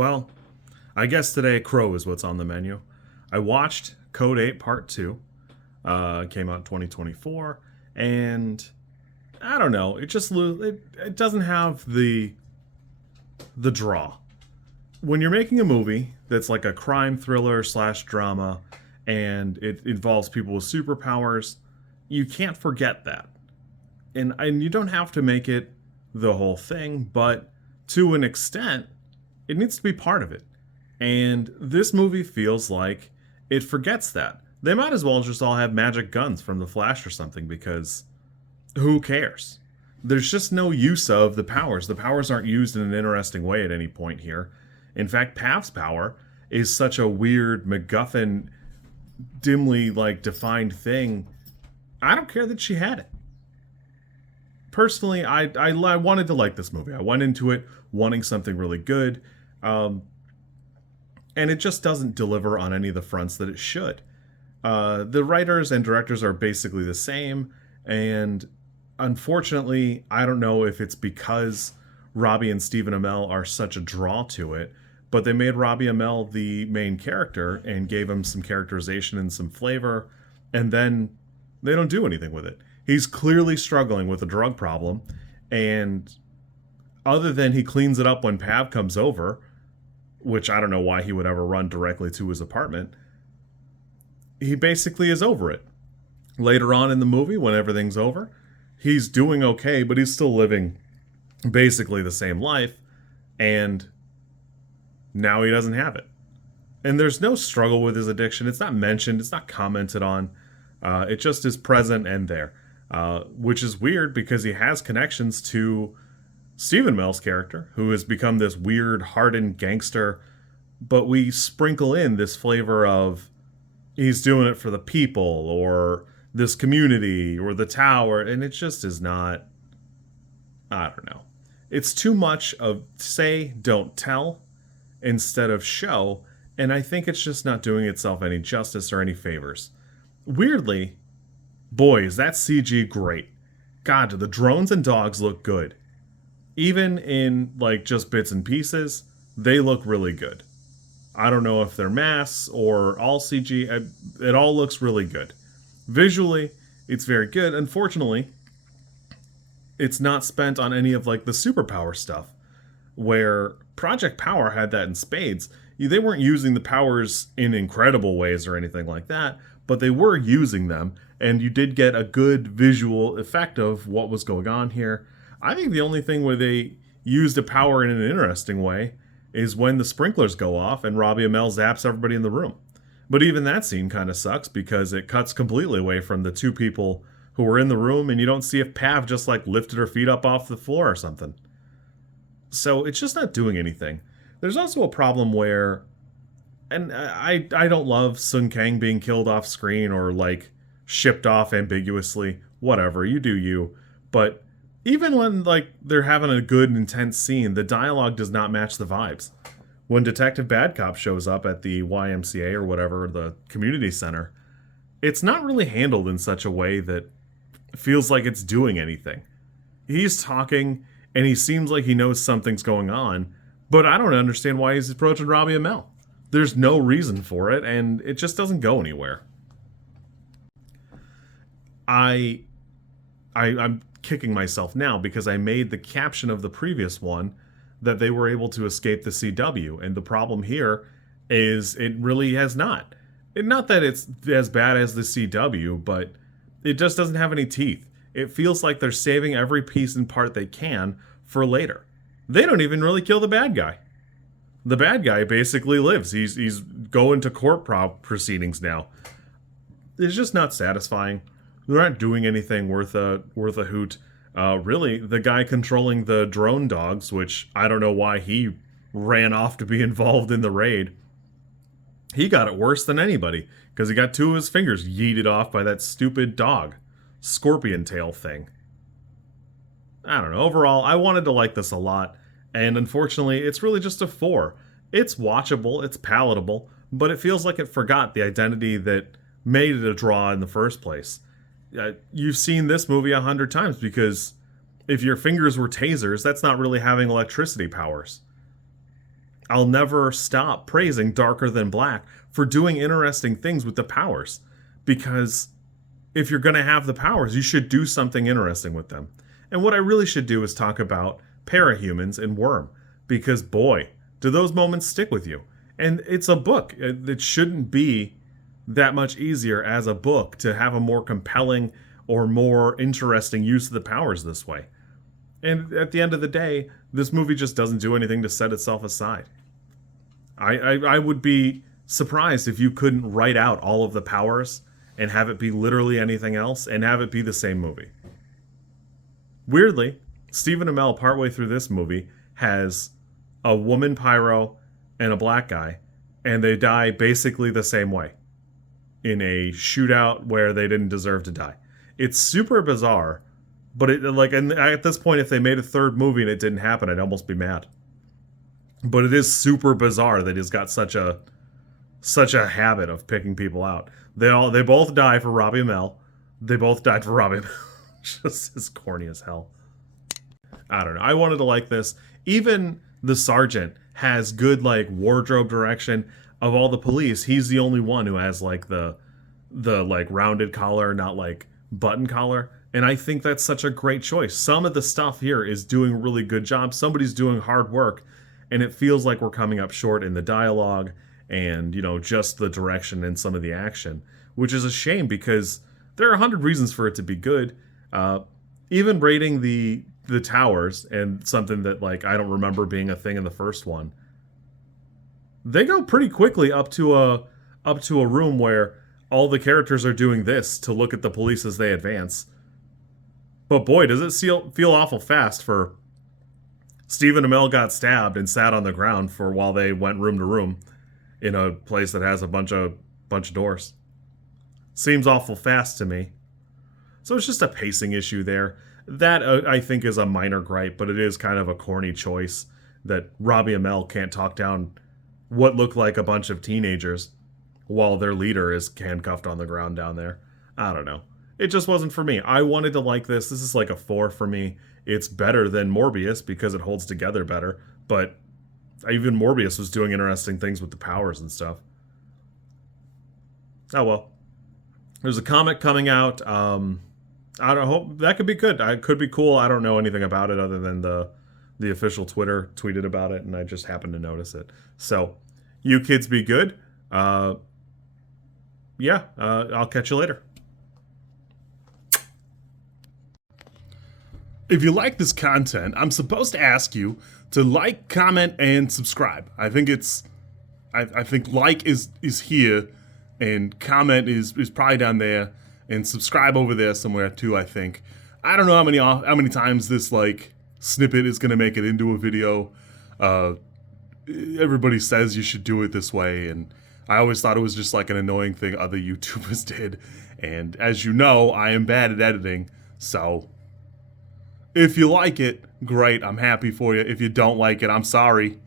Well, I guess today Crow is what's on the menu. I watched Code 8 Part 2. Came out in 2024. And I don't know. It doesn't have the draw. When you're making a movie that's like a crime thriller slash drama and it involves people with superpowers, you can't forget that. And you don't have to make it the whole thing, but to an extent, it needs to be part of it. And this movie feels like it forgets that. They might as well just all have magic guns from The Flash or something because who cares? There's just no use of the powers. The powers aren't used in an interesting way at any point here. In fact, Pav's power is such a weird MacGuffin, dimly like defined thing. I don't care that she had it. Personally, I wanted to like this movie. I went into it wanting something really good, and it just doesn't deliver on any of the fronts that it should. The writers and directors are basically the same, and unfortunately, I don't know if it's because Robbie and Stephen Amell are such a draw to it, but they made Robbie Amell the main character and gave him some characterization and some flavor, and then they don't do anything with it. He's clearly struggling with a drug problem, and other than he cleans it up when Pav comes over, which I don't know why he would ever run directly to his apartment, he basically is over it. Later on in the movie, when everything's over, he's doing okay, but he's still living basically the same life, and now he doesn't have it. And there's no struggle with his addiction. It's not mentioned. It's not commented on. It just is present and there, which is weird because he has connections to Stephen Amell's character, who has become this weird, hardened gangster. But we sprinkle in this flavor of he's doing it for the people or this community or the tower, and it just is not. I don't know. It's too much of say, don't tell, instead of show, and I think it's just not doing itself any justice or any favors. Weirdly, boy, is that CG great. God, do the drones and dogs look good. Even in, like, just bits and pieces, they look really good. I don't know if they're masks or all CG. It all looks really good. Visually, it's very good. Unfortunately, it's not spent on any of, like, the superpower stuff, where Project Power had that in spades. They weren't using the powers in incredible ways or anything like that, but they were using them, and you did get a good visual effect of what was going on here. I think the only thing where they used a power in an interesting way is when the sprinklers go off and Robbie Amell zaps everybody in the room. But even that scene kind of sucks because it cuts completely away from the two people who were in the room, and you don't see if Pav just like lifted her feet up off the floor or something. So it's just not doing anything. There's also a problem where, and I don't love Sun Kang being killed off screen or like shipped off ambiguously. Whatever, you do you. But even when like they're having a good intense scene, the dialogue does not match the vibes. When Detective Bad Cop shows up at the YMCA or whatever, the community center, it's not really handled in such a way that feels like it's doing anything. He's talking and he seems like he knows something's going on, but I don't understand why he's approaching Robbie Amell. There's no reason for it, and it just doesn't go anywhere. I'm kicking myself now because I made the caption of the previous one that they were able to escape the CW, and the problem here is it really has not. Not that it's as bad as the CW, but it just doesn't have any teeth. It feels like they're saving every piece and part they can for later. They don't even really kill the bad guy. The bad guy basically lives. He's going to court proceedings now. It's just not satisfying. They're not doing anything worth a hoot. Really, the guy controlling the drone dogs, which I don't know why he ran off to be involved in the raid. He got it worse than anybody because he got two of his fingers yeeted off by that stupid dog. Scorpion tail thing. I don't know. Overall, I wanted to like this a lot, and unfortunately, it's really just a 4. It's watchable, it's palatable, but it feels like it forgot the identity that made it a draw in the first place. You've seen this movie 100 times because if your fingers were tasers, that's not really having electricity powers. I'll never stop praising Darker Than Black for doing interesting things with the powers. Because if you're going to have the powers, you should do something interesting with them. And what I really should do is talk about parahumans and Worm. Because boy, do those moments stick with you. And it's a book. It shouldn't be that much easier as a book to have a more compelling or more interesting use of the powers this way. And at the end of the day, this movie just doesn't do anything to set itself aside. I would be surprised if you couldn't write out all of the powers and have it be literally anything else and have it be the same movie. Weirdly, Stephen Amell, partway through this movie, has a woman pyro and a black guy, and they die basically the same way in a shootout where they didn't deserve to die. It's super bizarre, but and at this point, if they made a third movie and it didn't happen, I'd almost be mad. But it is super bizarre that he's got such a habit of picking people out. They both die for Robbie Amell. They both died for Robbie Amell. Just as corny as hell. I don't know. I wanted to like this. Even the sergeant has good wardrobe direction. Of all the police, he's the only one who has the rounded collar, not button collar. And I think that's such a great choice. Some of the stuff here is doing a really good job. Somebody's doing hard work, and it feels like we're coming up short in the dialogue and, just the direction and some of the action, which is a shame because there are 100 reasons for it to be good. Even rating the towers, and something that I don't remember being a thing in the first one, they go pretty quickly up to a room where all the characters are doing this to look at the police as they advance. But boy, does it feel awful fast for Stephen Amell got stabbed and sat on the ground for while they went room to room in a place that has a bunch of doors. Seems awful fast to me. So it's just a pacing issue there. That I think is a minor gripe, but it is kind of a corny choice that Robbie Amell can't talk down what look like a bunch of teenagers while their leader is handcuffed on the ground down there. I don't know. It just wasn't for me. I wanted to like this. This is a 4 for me. It's better than Morbius because it holds together better, but even Morbius was doing interesting things with the powers and stuff. Oh well. There's a comic coming out. I don't hope that could be good. It could be cool. I don't know anything about it other than the official Twitter tweeted about it, and I just happened to notice it. So, you kids be good. I'll catch you later. If you like this content, I'm supposed to ask you to like, comment, and subscribe. I think like is here, and comment is probably down there, and subscribe over there somewhere too. I think. I don't know how many times this snippet is gonna make it into a video. Everybody says you should do it this way, and I always thought it was just an annoying thing other YouTubers did. And as you know, I am bad at editing, so if you like it, great, I'm happy for you. If you don't like it, I'm sorry.